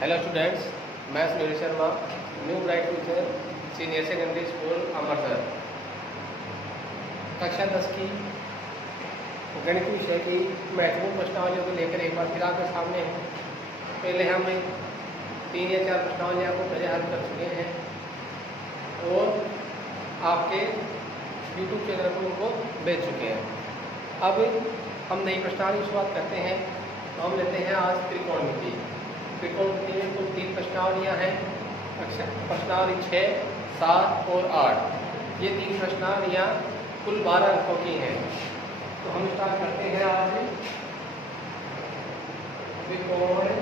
Hello students, मैं Sunil Sharma, new bright future senior secondary school Amritsar. कक्षा 10 की गणित विषय की महत्वपूर्ण प्रश्नावलियों को लेकर एक बार फिर आपके सामने है। पहले हम 3 या 4 प्रश्नावलियों को पहले हल कर चुके हैं और आपके यूट्यूब चैनल पर उनको भेज चुके हैं। अब हम नई प्रश्नावली की शुरुआत करते हैं। तो हम लेते हैं आज त्रिकोणमिति। त्रिकोणमिति में कुल 3 प्रश्नावलियाँ हैं, प्रश्नावली 6, 7 और 8। ये 3 प्रश्नावलियाँ कुल 12 अंकों की हैं। तो हम स्टार्ट करते हैं आज त्रिकोणमिति।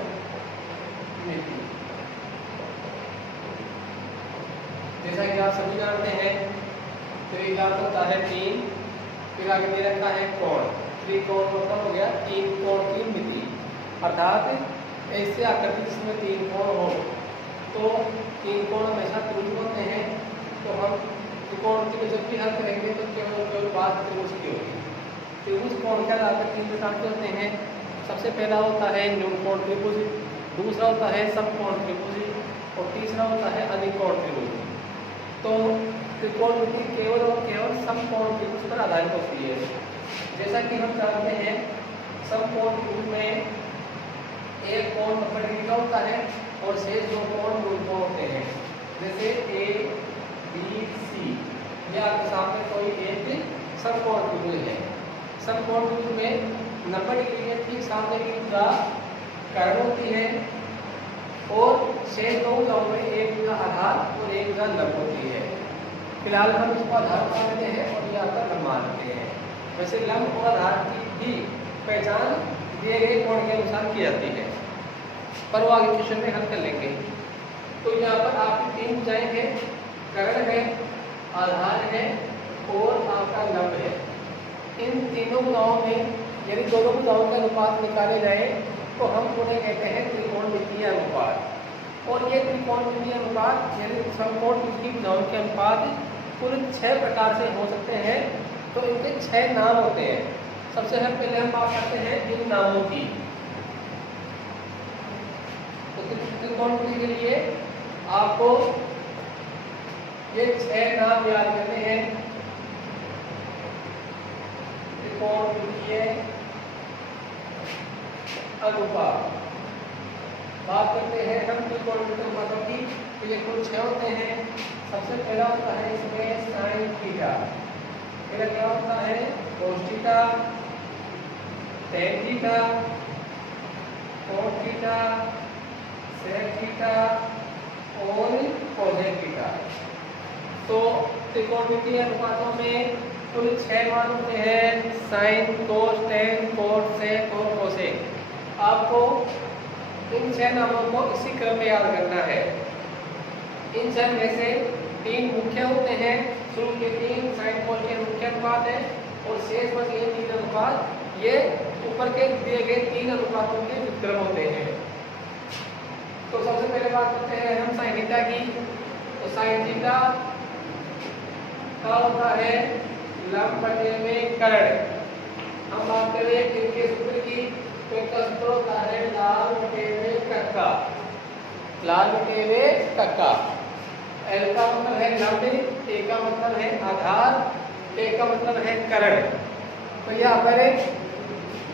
जैसा कि आप सभी जानते हैं, तो एक अर्थ होता है 3, फिर आगे दे रखा है कोण। त्रिकोण मतलब हो गया 3 कोण की मिति, अर्थात ऐसे आकृति जिसमें 3 कोण हो। तो 3 कोण हमेशा त्रिभुज होते हैं। तो हम त्रिकोणमिति को जब भी हल करेंगे तो केवल बात त्रिभुज की होगी। त्रिभुज कोण के आधार पर 3 प्रकार के होते हैं। सबसे पहला होता है न्यूनकोण त्रिभुज, दूसरा होता है समकोण त्रिभुज और तीसरा होता है अधिकोण त्रिभुज। तो त्रिकोणमिति केवल और केवल समकोण त्रिभुज पर आधारित होती है। जैसा कि हम जानते हैं, समकोण त्रिभुज में एक कोण 90 डिग्री का होता है और शेष 2 कोण न्यूनकोण होते हैं। जैसे ए बी सी, यह आपके सामने कोई एक समकोण त्रिभुज है। समकोण त्रिभुज में 90 डिग्री के ठीक सामने की भुजा कर्ण होती है और शेष 2 भुजाओं में एक भुजा आधार और एक भुजा लंब होती है। फिलहाल हम इसको आधार मान लेते हैं और यहाँ पर लंब मान लेते हैं। वैसे लंब और आधार की भी पहचान दिए गए कोण के अनुसार की जाती है, पर वो आगे क्वेश्चन में हल कर लेंगे। तो यहाँ पर आपकी 3 भुजाएं हैं, कर्ण है, आधार है और आपका लंब है। इन तीनों भुजाओं में यदि दोनों भुजाओं का अनुपात निकाले जाए तो हम उन्हें कहते हैं त्रिकोणमितीय अनुपात। और ये त्रिकोणमितीय अनुपात यानी समकोण की भुजाओं के अनुपात कुल 6 प्रकार से हो सकते हैं। तो इनके 6 नाम होते हैं। सबसे पहले हम बात करते हैं इन नामों की। तो त्रिकोणमिति के लिए आपको ये 6 नाम याद करने हैं। त्रिकोणमितीय अनुपात बात करते हैं हम त्रिकोणमितीय अनुपातों की। तो ये कुल 6 होते हैं। सबसे पहला होता है इसमें साइन थीटा, फिर क्या होता है cos theta, tan theta, cot theta, sec theta और कोसेक थीटा। तो त्रिकोणमितीय अनुपातों में कुल 6 मान होते हैं, sine, cos, tan, cot, sec और कोसेक। आपको इन 6 नामों को इसी क्रम में याद करना है। इन 6 में से 3 मुख्य होते हैं। शुरू के 3 साइन कोस के मुख्य अनुपात है और शेष बचे 3 अनुपात ये ऊपर के दिए गए 3 अनुपातों के व्युत्क्रम होते हैं। तो सबसे पहले बात करते हैं हम साइन थीटा की। तो साइन थीटा का होता है लंब बटे में कर्ण। हम बात करें इनके सूत्र की, तो इसका सूत्र होता है लाल बटे में कक्का। लाल बटे में कक्का। एल का मतलब है लंब, ए का मतलब है आधार, ए का मतलब है कर्ण। तो यहाँ पर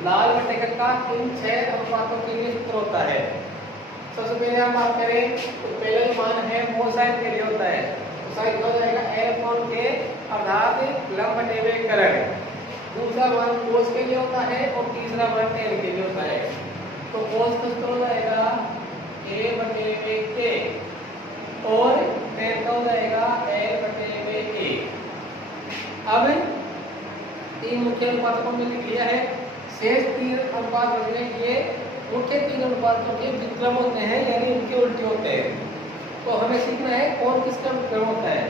लाल बटे कक्का इन 6 अनुपातों के लिए सूत्र होता है। सबसे पहले हम बात करें तो पहला जो मान है वो साइन के लिए होता है। तो साइन हो जाएगा L के अर्थात लंब बटे में कर्ण। दूसरा मान कोस के लिए होता है और तीसरा मान टेन के लिए होता है। तो कोस का सूत्र हो जाएगा A बटे में K और टेन का हो जाएगा L बटे में A। अब 3 मुख्य अनुपातों को हमने लिख लिया है। शेष 3 अनुपात बचने के लिए मुख्य 3 अनुपातों के व्युत्क्रम होते हैं, यानी इनके उल्टे होते हैं। तो हमें सीखना है कौन किसका व्युत्क्रम होता है।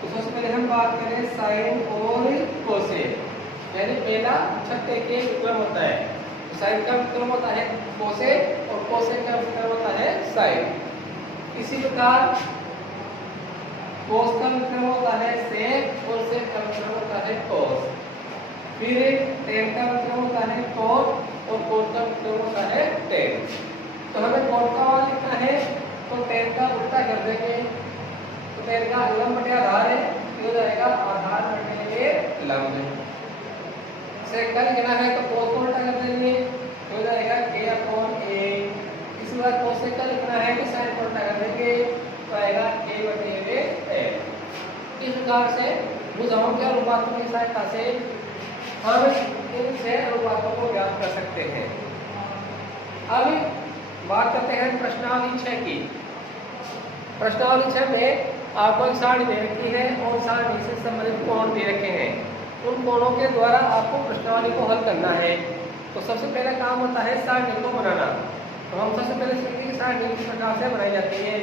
तो सबसे पहले हम बात करें साइन और कोसेक, यानी पहला छठे के व्युत्क्रम होता है। तो साइन का व्युत्क्रम होता है कोसेक और कोसेक का व्युत्क्रम होता है साइन। इसी प्रकार कोस का व्युत्क्रम होता है सेक और सेक का व्युत्क्रम होता है कोस। फिर टेन का व्युत्क्रम होता है कोट और कोट का व्युत्क्रम होता है टेन। तो हमें कोट का मान लिखना है तो इनका लंब बटे आधार है, हो जाएगा आधार बटे लंब। सेकंड लिखना है तो cos को उल्टा कर देंगे, हो जाएगा k/a। इसी बार कोसेकंड लिखना है तो sin को उल्टा कर देंगे, तो आएगा k/l। इस प्रकार से भुजाओं के अनुपातों की सहायता से हम इन छह अनुपातों को ज्ञात कर सकते हैं। अब बात करते हैं प्रश्नावली 6 की। प्रश्नावली 6 में आपको एक सारणी दे रखी है और सारणी से संबंधित कोण दे रखे हैं। उन कोणों के द्वारा आपको प्रश्नावली को हल करना है। तो सबसे पहला काम होता है सारणी को बनाना। तो हम सबसे पहले सीखते हैं सारणी किस प्रकार से बनाई जाती है।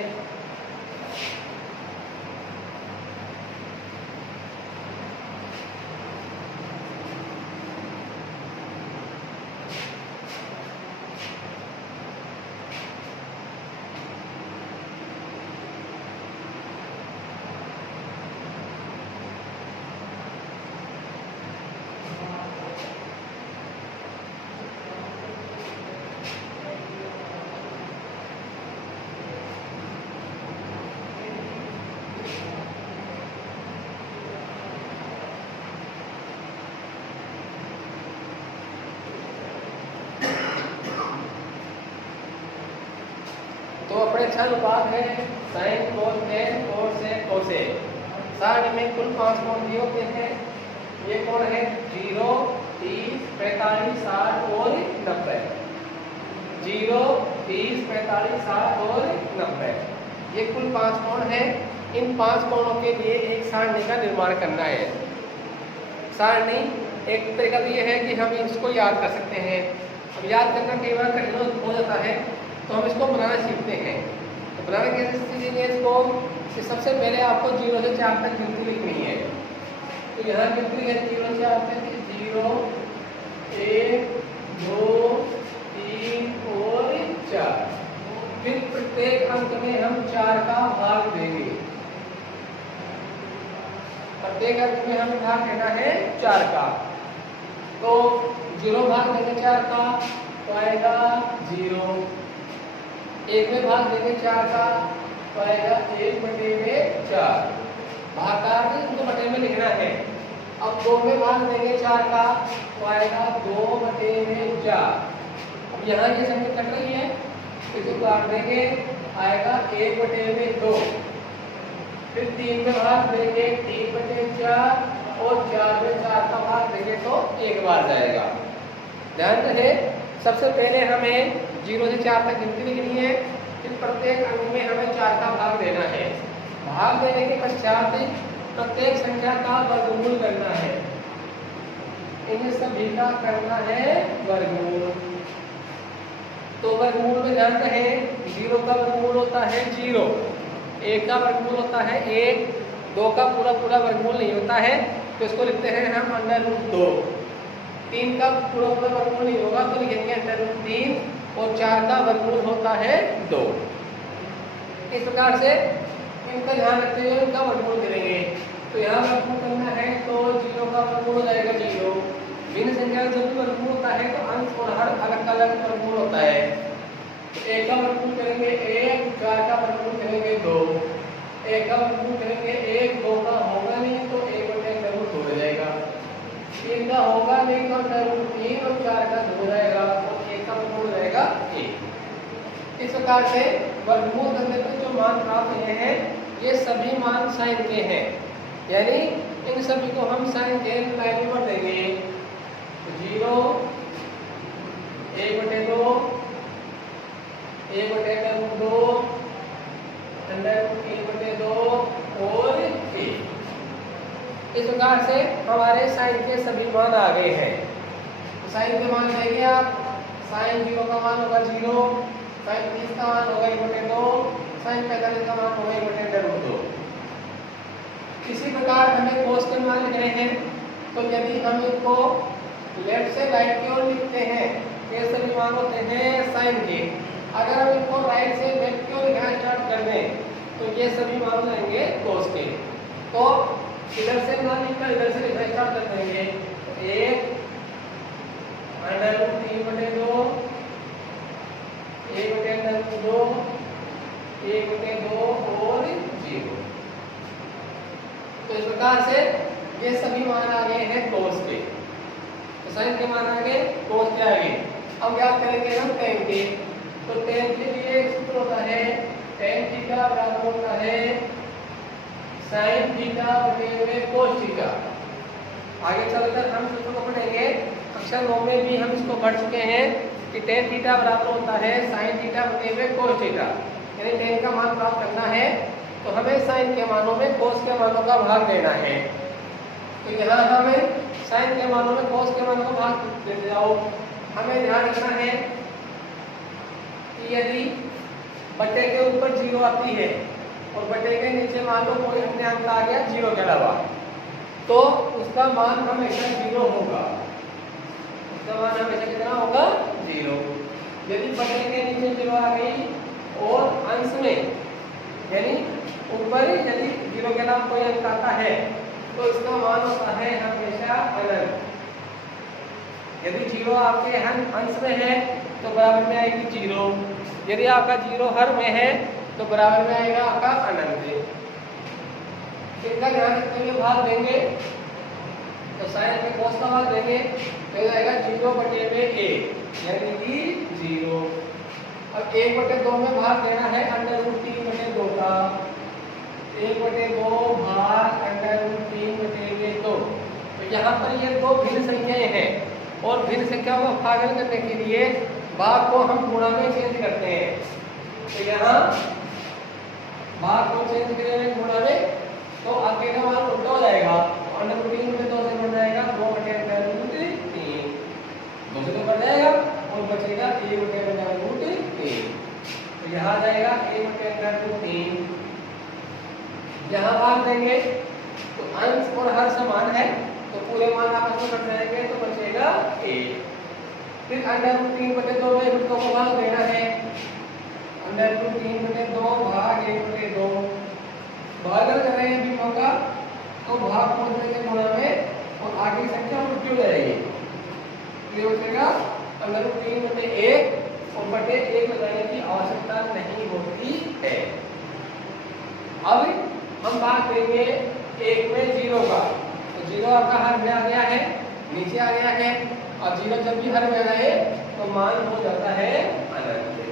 तो अपने छह अनुपात है sin cos tan cos sec cosec। सारणी में कुल 5 कोण दिए होते हैं। ये कोण है 0, 30, 45, 60 और 90। 0, 30, 45, 60 और 90 ये कुल 5 कोण है। इन 5 कोणों के लिए एक सारणी का निर्माण करना है। सारणी एक तरीका तो ये है कि हम इसको याद कर सकते हैं। अब याद करना कई बार कठिन हो जाता है, तो हम इसको बनाना सीखते हैं। तो बनाना कैसे सीखेंगे इसको, कि सबसे पहले आपको 0 से 4 तक गिनती लिखनी है। तो यहाँ गिनती है 0 से 4 तक, 0, 1, 2, 3 और 4। फिर प्रत्येक अंक में हम 4 का भाग देंगे। प्रत्येक अंक में हमें भाग देना है 4 का। तो 0 भाग देंगे 4 का, तो आएगा 0। 1 में भाग देंगे 4 का, तो आएगा 1/4। भागाकार इनको बटे में लिखना है। अब 2 में भाग देंगे 4 का, तो आएगा 2/4। अब यहाँ ये संख्या कट रही है, इसको काट देंगे, आएगा 1/2। फिर 3 में भाग देंगे 3/4 और 4 में 4 का भाग देंगे तो 1 बार जाएगा। ध्यान रहे, सबसे पहले हमें 0 से 4 तक गिनती लिखनी है। फिर प्रत्येक अंक में हमें 4 का भाग देना है। भाग देने के पश्चात प्रत्येक संख्या का वर्गमूल करना है। इन सभी का करना है वर्गमूल। तो वर्गमूल में ध्यान रहे, 0 का वर्गमूल होता है 0, 1 का वर्गमूल होता है 1, 2 का पूरा पूरा वर्गमूल नहीं होता है, तो इसको लिखते हैं हम √2। 3 का पूरा पूरा वर्गमूल नहीं होगा तो लिखेंगे √3, और 4 का वर्गमूल होता है 2। इस प्रकार से इनका ध्यान रखते हुए इनका वर्गमूल करेंगे। तो यहाँ वर्गमूल करना है तो 0 का वर्गमूल हो जाएगा 0। भिन्न संख्या का जब भी वर्गमूल होता है तो अंश और हर अलग अलग वर्गमूल होता है। तो 1 का वर्गमूल करेंगे 1, 4 का वर्गमूल करेंगे 2। 1 का वर्गमूल करेंगे 1, 2 का होगा नहीं तो 1/2 हो जाएगा। 3 का होगा नहीं तो √3 और 4 का 2 हो जाएगा, तो 1 का वर्गमूल हो जाएगा 1। इस प्रकार से वर्गमूल करने पर जो मान प्राप्त हुए हैं ये सभी मान साइन के हैं, यानी इन सभी को हम साइन के लाइन में देंगे। 0, 1/2, 1/2, √3/2 और 1। इस प्रकार से हमारे साइन के सभी मान आ गए हैं। तो साइन के मान देंगे आप, साइन 0 का मान होगा 0, साइन 30 का मान होगा 1/2, साइन 45 का मान होगा 1/2। इसी प्रकार हमें कोस के मान लिखने हैं। तो यदि हम इनको लेफ्ट से राइट की ओर लिखते हैं तो ये सभी मान होते हैं साइन के। अगर हम इनको राइट से लेफ्ट की ओर लिखना स्टार्ट कर दें तो ये सभी मान हो जाएंगे कोस के। तो इधर से मान लिखकर इधर से लिखना स्टार्ट कर देंगे। 1 √3/2, 1/2, 1/2 और 0। प्रकार से ये सभी मान आ गए हैं कोस के, तो साइन के मान आ गए, कोस के आ गए। अब याद करेंगे हम टेन के, तो टेन के लिए सूत्र होता है टेन थीटा बराबर होता है साइन थीटा बटे हुए कोस थीटा। आगे चलकर हम सूत्र को पढ़ेंगे, कक्षा 9 में भी हम इसको पढ़ चुके हैं कि टेन थीटा बराबर होता है साइन थीटा बटे हुए कोस थीटा। यानी टेन का मान प्राप्त करना है तो हमें साइन के मानों में कोस के मानों का भाग देना है। तो यहाँ हमें साइन के मानों में कोस के मानों का भाग देते जाओ। हमें ध्यान रखना है कि यदि बटे के ऊपर 0 आती है और बटे के नीचे मान लो कोई अन्य अंक आ गया 0 के अलावा, तो उसका मान हमेशा 0 होगा। उसका मान हमेशा कितना होगा? 0। यदि बटे के नीचे 0 आ गई और अंश में यानी ऊपर यदि 0 के अलावा कोई अंक आता है तो इसका मान होता है हमेशा अनंत। यदि 0 आपके अंश में है तो बराबर में आएगी 0, यदि आपका 0 हर में है तो बराबर में आएगा आपका अनंत। इनका ध्यान रखते हुए भाग देंगे तो साइन में कोस का भाग देंगे तो ये आएगा 0 बटे में 1 यानी कि 0। अब 1 बटे 2 में भाग देना है अंडर रूट 3 बटे 2 का, 1 बटे 2 भाग अंडर रूट 3 बटे 2। तो यहाँ पर ये दो भिन्न संख्याएं हैं और भिन्न संख्याओं का भागन करने के लिए भाग को हम गुणा में चेंज करते हैं। तो यहाँ भाग को चेंज करेंगे गुणा में तो आगे का मान उल्टा हो जाएगा, अंडर रूट 3 बटे 2 से बढ़ जाएगा 2 बटे अंडर रूट 3, 2 से तो बढ़ जाएगा और बचेगा 1 बटे अंडर रूट 3। तो यहाँ आ जाएगा 1 बटे अंडर रूट 3। यहाँ भाग देंगे तो अंश और हर समान है तो पूरे मान आपस में कट जाएंगे तो बचेगा 1। फिर अंडर रूट 3 बटे 2 में रूट को भाग देना है, अंडर रूट 3 बटे 2 भाग 1 बटे 2। भागल कर रहे हैं भिन्नों का तो भाग को देंगे गुणा में और आगे की संख्या उल्टी हो जाएगी। ये बचेगा अंडर रूट 3 बटे 1 और बटे 1 लगाने की आवश्यकता नहीं होती है। अब हम बात करेंगे 1 में 0 का, तो 0 आपका हर में आ गया है, नीचे आ गया है और 0 जब भी हर में आए तो मान हो जाता है अनंत।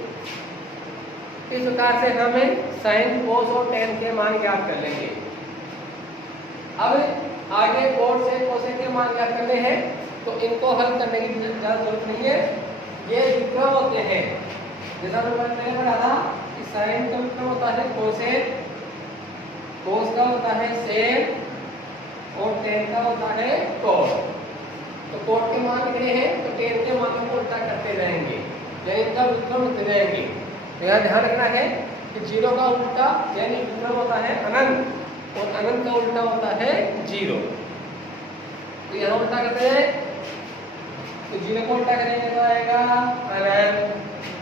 इस प्रकार से हमें साइन कोस और टेन के मान ज्ञात कर लेंगे। अब आगे कोस से कोसेक के मान ज्ञात करने हैं तो इनको हल करने की ज़्यादा जरूरत नहीं है, ये विक्रम होते हैं। जैसा मैंने पढ़ा था कि साइन का विक्रम होता है कोसेक, कोस का होता है सेक और टेन का होता है कोस। तो कोट के मान कितने हैं तो टेन के मानों को उल्टा करते रहेंगे यानी इनका विक्रम होते रहेंगे। तो यहाँ ध्यान रखना है कि 0 का उल्टा यानी विक्रम होता है अनंत और अनंत का उल्टा होता है 0। तो यहाँ उल्टा करते हैं तो 0 को उल्टा करेंगे तो आएगा अनंत,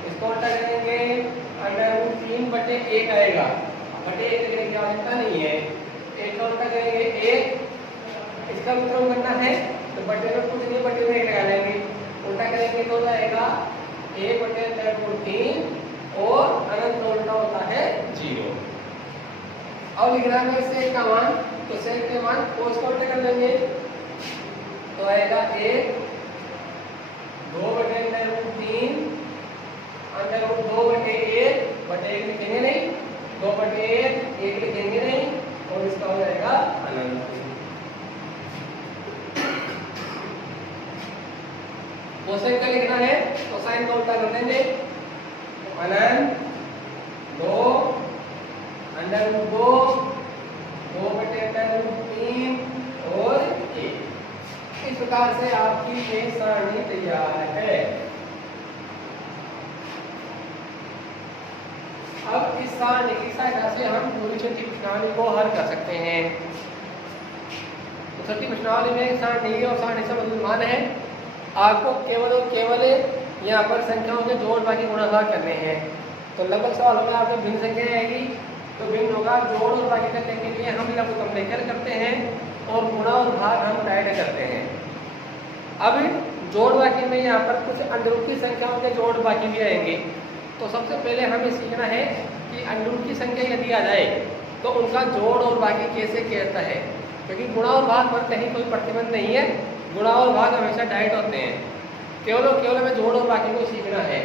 इसको उल्टा करेंगे अंडर रूट 3 बटे 1 आएगा, बटे 1 करने की आवश्यकता नहीं है। 1 का उल्टा करेंगे 1, इसका विक्रम करना है तो बटे में कुछ नहीं बटे में 1 लगा लेंगे, उल्टा करेंगे तो जाएगा 1 बटे अंडर रूट 3 और अनंत उल्टा होता है 0। अब लिखना है सेक का मान, तो सेक के मान कोस को उल्टा कर लेंगे तो आएगा 1 2 बटे अंडर रूट 3 अंडर रूट 2 बटे 1 बटे 1 लिखेंगे नहीं, 2 बटे 1 लिखेंगे नहीं और इसका हो जाएगा अनंत। कोसेक का लिखना है तो साइन को उल्टा कर देंगे अनंत 2 अंडर रूट 2 बटे अंडर रूट 3 और 1। इस प्रकार से आपकी ये सारणी तैयार है। अब इस सारणी की सहायता से हम पूरी छठी प्रश्नावली को हल कर सकते हैं। तो छठी प्रश्नावली में सारणी और सारणी से संबंधित मान है, आपको केवल और केवल यहाँ पर संख्याओं के जोड़ बाकी गुणाकार करने हैं। तो लगभग सवाल होगा आपको भिन्न संख्या आएगी तो भिन्न होगा, जोड़ और बाकी करने के लिए हम लघुत्तम लेकर करते हैं और गुणा और भाग हम डायरेक्ट करते हैं। अब जोड़ बाकी में यहाँ पर कुछ अंडरूट की संख्याओं के जोड़ बाकी भी आएंगे। तो सबसे पहले हमें सीखना है कि अंडरूट की संख्या यदि आ जाए तो उनका जोड़ और बाकी कैसे किया जाता है। क्योंकि गुणा और भाग पर कहीं कोई प्रतिबंध नहीं है, गुणा और भाग हमेशा डायरेक्ट होते हैं, केवल और केवल हमें जोड़ और बाकी को सीखना है।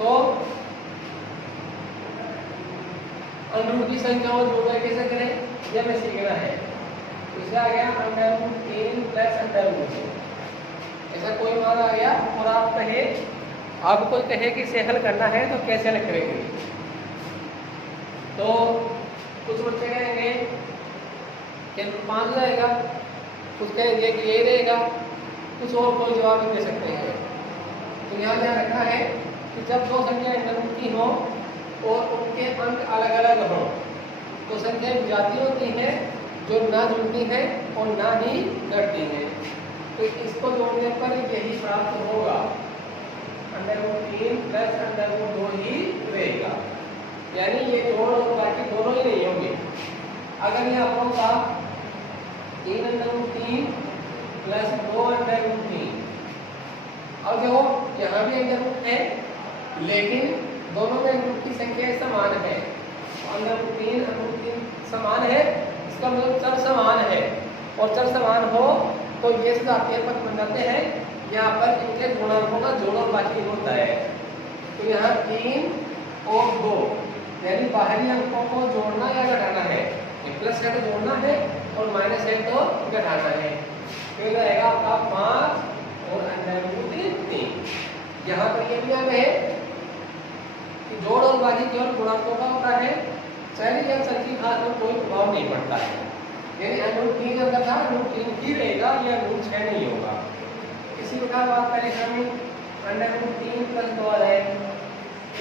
तो अंडर की संख्याओं जोड़ कैसे करें यह हमें सीखना है। इससे आ गया under root 3 plus under root 2, ऐसा कोई मान आ गया और आप कहे आपको कहे कि इसे हल करना है तो कैसे हल करेंगे। तो कुछ बच्चे कहेंगे कि 5 जाएगा, कुछ कहेंगे कि ये रहेगा, कुछ और कोई जवाब दे सकते हैं। तो यहाँ ध्यान रखना है कि जब दो संख्या अंडर रूट की हो और उनके अंक अलग अलग हों तो संख्या विजाती होती है जो ना जुड़ती है और ना ही घटती है। तो इसको जोड़ने पर यही प्राप्त होगा, under root 3 plus under root 2 ही रहेगा, यानी ये जोड़ और बाकी दोनों ही नहीं होंगे। अगर यहाँ होगा 3 under root 3 plus 2 under root 3, अब देखो यहाँ भी अंडर रूट है लेकिन दोनों में अंडर रूट की संख्या समान है, अंडर रूट 3 समान है, इसका मतलब चर समान है, और चर समान हो तो ये सजातीय पद बन जाते हैं। यहाँ पर इनके गुणांकों का जोड़ और बाकी होता है। तो यहाँ 3 और 2 यानी बाहरी अंकों को जोड़ना या घटाना है, प्लस है तो जोड़ना है और माइनस है तो घटाना है। तो रहेगा आपका 5 और अंडर रूट 3। यहाँ पर ये भी याद है कि जोड़ और बाकी केवल गुणांकों का होता है, शहरी या चर की घात में कोई प्रभाव नहीं पड़ता है। यानी अंडर रूट 3 अंदर था, अंडर रूट 3 ही रहेगा या अंडर रूट 6 नहीं होगा। इसी प्रकार बात करें हम अंडर रूट 3 प्लस 2 है,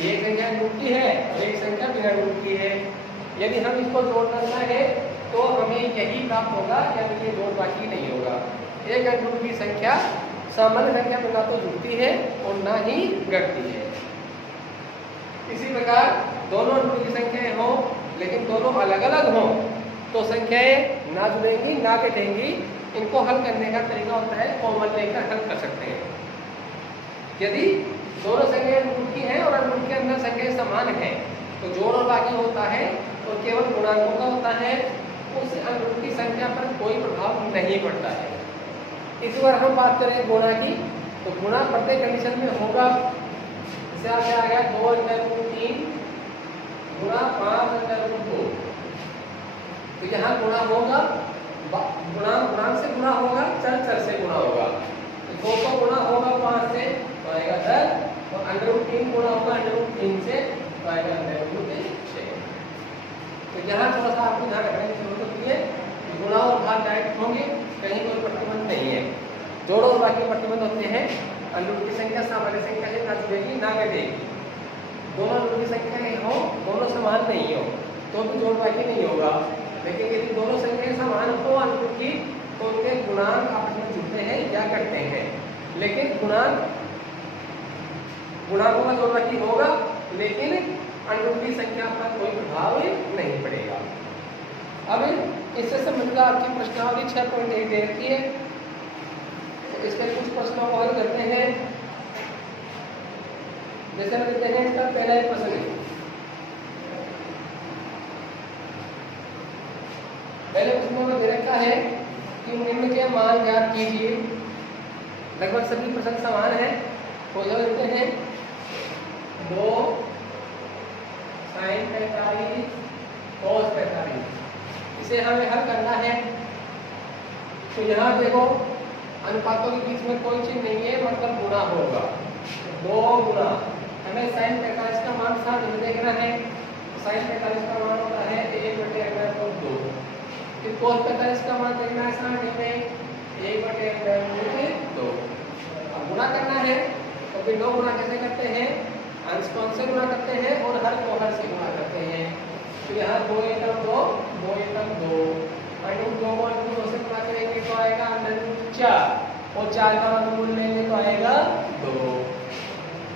एक संख्या रूट की है और एक संख्या बिना रूट की है। यदि हम इसको जोड़ करना है तो हमें यही प्राप्त होगा, यानी ये जोड़ बाकी नहीं होगा। एक अंडर रूट की संख्या सामान्य संख्या में ना तो जुड़ती है और ना ही घटती है। इसी प्रकार दोनों अंडर रूट की संख्याएं हों लेकिन दोनों अलग अलग हों तो संख्याएं ना जुड़ेंगी ना घटेंगी। इनको हल करने का तरीका होता है कॉमन लेकर हल कर सकते हैं। यदि दोनों संख्याएं रूट की हैं और रूट के अंदर संख्याएं समान हैं तो जोड़ और बाकी होता है और केवल गुणांकों का होता है, उस अंक की संख्या पर कोई प्रभाव नहीं पड़ता है। इस बार हम बात करें गुणा की, तो गुणा प्रत्येक कंडीशन में होगा। जैसे आपसे आ गया 2 अंडर रूट 3 गुणा 5 अंडर रूट 2, तो यहाँ गुणा होगा, गुणांक से गुणा होगा, चर से गुणा होगा। तो 2 गुणा होगा 5 से तो आएगा 10 और अंडर रूट 3 गुणा होगा अंडर रूट 3 से तो आएगा अंडर रूट 6। तो यहाँ थोड़ा सा आपको ध्यान रखने की जरूरत होती है, गुणा और भाग डायरेक्ट होंगे, कहीं कोई प्रतिबंध नहीं है। जोड़ और बाकी प्रतिबंध होते हैं, अंडर रूट की संख्या सामान्य संख्या से ना जुड़ेगी ना घटेगी। दोनों अंडर रूट की संख्या नहीं हो, दोनों समान नहीं हो तो भी जोड़ बाकी नहीं होगा। लेकिन यदि दोनों संख्याएं समान हो अंडर रूट की तो उनके गुणांक आपस में जुड़ते हैं या घटते हैं। लेकिन गुणांकों का जोड़ बाकी होगा लेकिन अंडर रूट की संख्या पर कोई प्रभाव नहीं पड़ेगा। अब इससे संबंधित आपकी प्रश्नावली 6.1 दे रखी है, इसके कुछ प्रश्नों को हल करते हैं। जैसे देखते हैं इसका पहला एक प्रश्न है, पहले प्रश्नों में दे रखा है कि निम्न के मान ज्ञात कीजिए। लगभग सभी प्रश्न समान है, तो जो लिखते हैं 2 sin 45 cos 45, इसे हमें हल करना है। तो यहाँ देखो अनुपातों के बीच में कोई चीज नहीं है, मतलब गुणा होगा, 2 गुणा हमें sin 45 का मान साथ में देखना है। sin 45 का मान होता है 1/2, फिर cos 45 का मान देखना है साथ में 1/2। अब गुणा करना है तो फिर 2 गुणा कैसे करते हैं, अंश को अंश से गुणा करते हैं और हर को हर से गुणा करते हैं। तो यहाँ 2 एकम 2 2 एकम 2, अंडर 2 को अंडर 2 से गुणा करेंगे तो आएगा अंडर 4 और 4 का वर्गमूल लेंगे तो आएगा 2।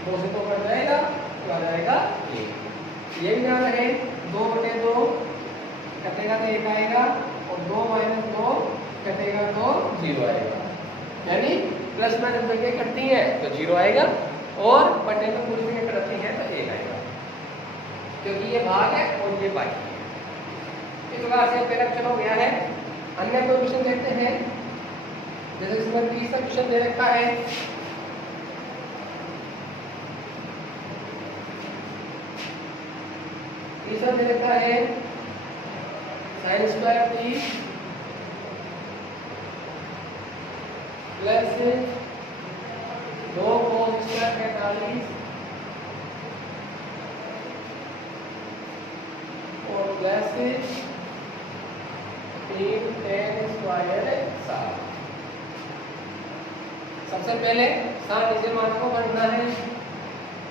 2 से 2 कट जाएगा तो आ जाएगा 1। ये भी ध्यान रहे 2/2 कटेगा तो 1 आएगा और 2 - 2 कटेगा तो 0 आएगा। यानी प्लस माइनस जगह कटती है तो 0 आएगा और बटे में पूरी जगह कटती है तो 1 आएगा, क्योंकि ये भाग है और ये बाकी है। इस प्रकार से पहला क्वेश्चन हो गया है। अन्य कोई क्वेश्चन देखते हैं, जैसे इसमें 30 का क्वेश्चन दे रखा है। तीसरा दे रखा है sin square 30 plus 2 cos square 45 और प्लस 3 tan स्क्वायर 7। सबसे पहले साइन इसे मान को बढ़ना है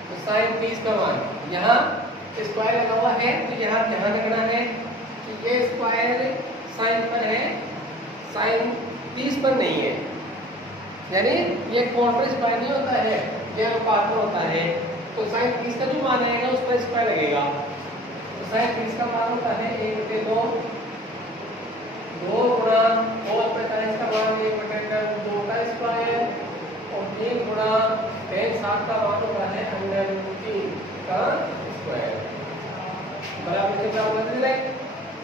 तो sin 30 का मान यहाँ स्क्वायर लगा हुआ है तो यहाँ ध्यान रखना है कि ये स्क्वायर साइन पर है, साइन 30 पर नहीं है। यानी ये क्वार्टर स्क्वायर नहीं होता है, ये अनुपात में होता है। तो साइन 30 का जो मान आएगा उस पर स्क्वायर लगेगा। तो साइन 30 का मान होता है 1/2 2 गुणा cos 45 का मान 1/2 का स्क्वायर और 3 गुणा tan 7 का मान होता है √3 का स्क्वायर। बराबर से क्या होगा?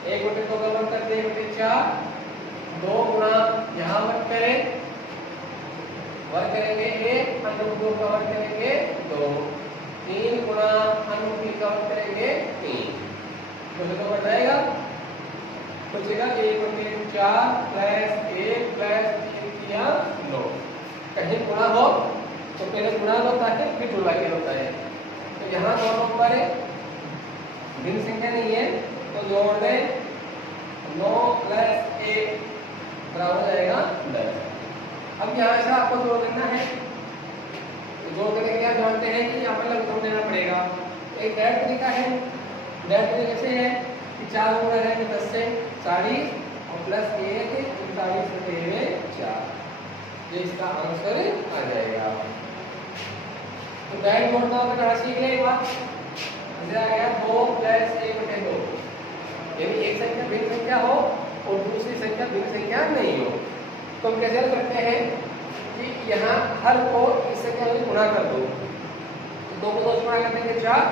1/2 का वर्ग करते 1/4 2 गुणा यहाँ वर्ग करें, वर्ग करेंगे 1 √2 का वर्ग करेंगे 2 3 गुणा √3 का वर्ग करेंगे 3 तो बढ़ जाएगा बचेगा 1/4 प्लस 1 प्लस 3 या 9। कहीं गुणा हो तो पहले गुणा होता है फिर डिवाइड होता है। तो यहाँ दोनों नंबर है, भिन्न संख्या नहीं है तो जोड़ दें 9 प्लस 1 बराबर हो जाएगा 10। अब यहाँ से आपको जोड़ देना है तो जोड़ देने के लिए आप जानते हैं कि यहाँ पर लघुगणक देना पड़ेगा। एक डायरेक्ट तरीका है, डायरेक्ट तरीके से है कि 4 गुणा है 10 से 40 और प्लस 1 39/4 ये इसका आंसर आ जाएगा। तो डायरेक्ट जोड़ना होगा कहाँ सीख ले एक बात आ गया 2 प्लस 1/2 यानी एक संख्या भिन्न संख्या हो और दूसरी संख्या भिन्न संख्या नहीं हो। तो हम कैसे हल करते हैं कि यहाँ हर को इस संख्या में गुणा कर दो, 2 को 2 से गुणा कर देंगे 4,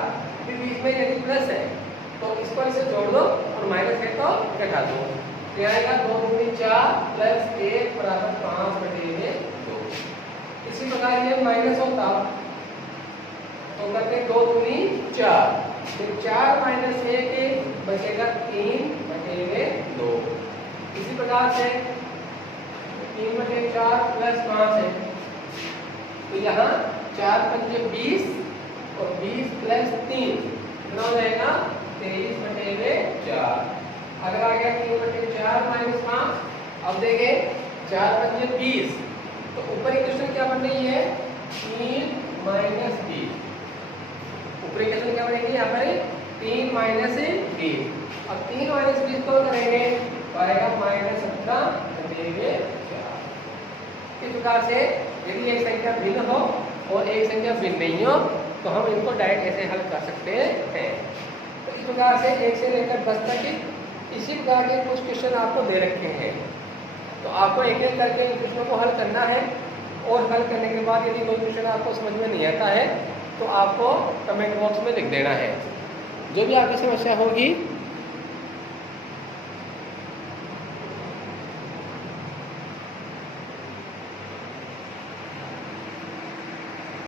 फिर बीच में यदि प्लस है तो इसको इसे जोड़ दो और माइनस है तो घटा दो। तो यहाँ आएगा 2 × 4 प्लस 1 बराबर 5/2। इसी प्रकार ये माइनस होता तो करते 2 × 4 फिर 4 - 1 बचेगा 3/2। इसी प्रकार से 3/4 प्लस 5 है तो यहाँ 4 × 5 = 20 और 20 प्लस 3 कितना हो जाएगा 23/4। अगर आ गया 3/4 माइनस 5, अब देखें 4 × 5 = 20 तो ऊपर इक्वेशन क्या बन रही है 3 - 20। ऊपर इक्वेशन क्या बनेगी यहाँ पर 3 - 20। अब 3 - 20 को करेंगे तो आएगा -17/4। इस प्रकार से यदि एक संख्या भिन्न हो और एक संख्या भिन्न नहीं हो तो हम इनको डायरेक्ट ऐसे हल कर सकते हैं। तो इस प्रकार से 1 से लेकर 10 तक इसी प्रकार के कुछ क्वेश्चन आपको दे रखे हैं। तो आपको एक एक करके इन क्वेश्चनों को हल करना है और हल करने के बाद यदि कोई क्वेश्चन आपको समझ में नहीं आता है तो आपको कमेंट बॉक्स में लिख देना है। जो भी आपकी समस्या होगी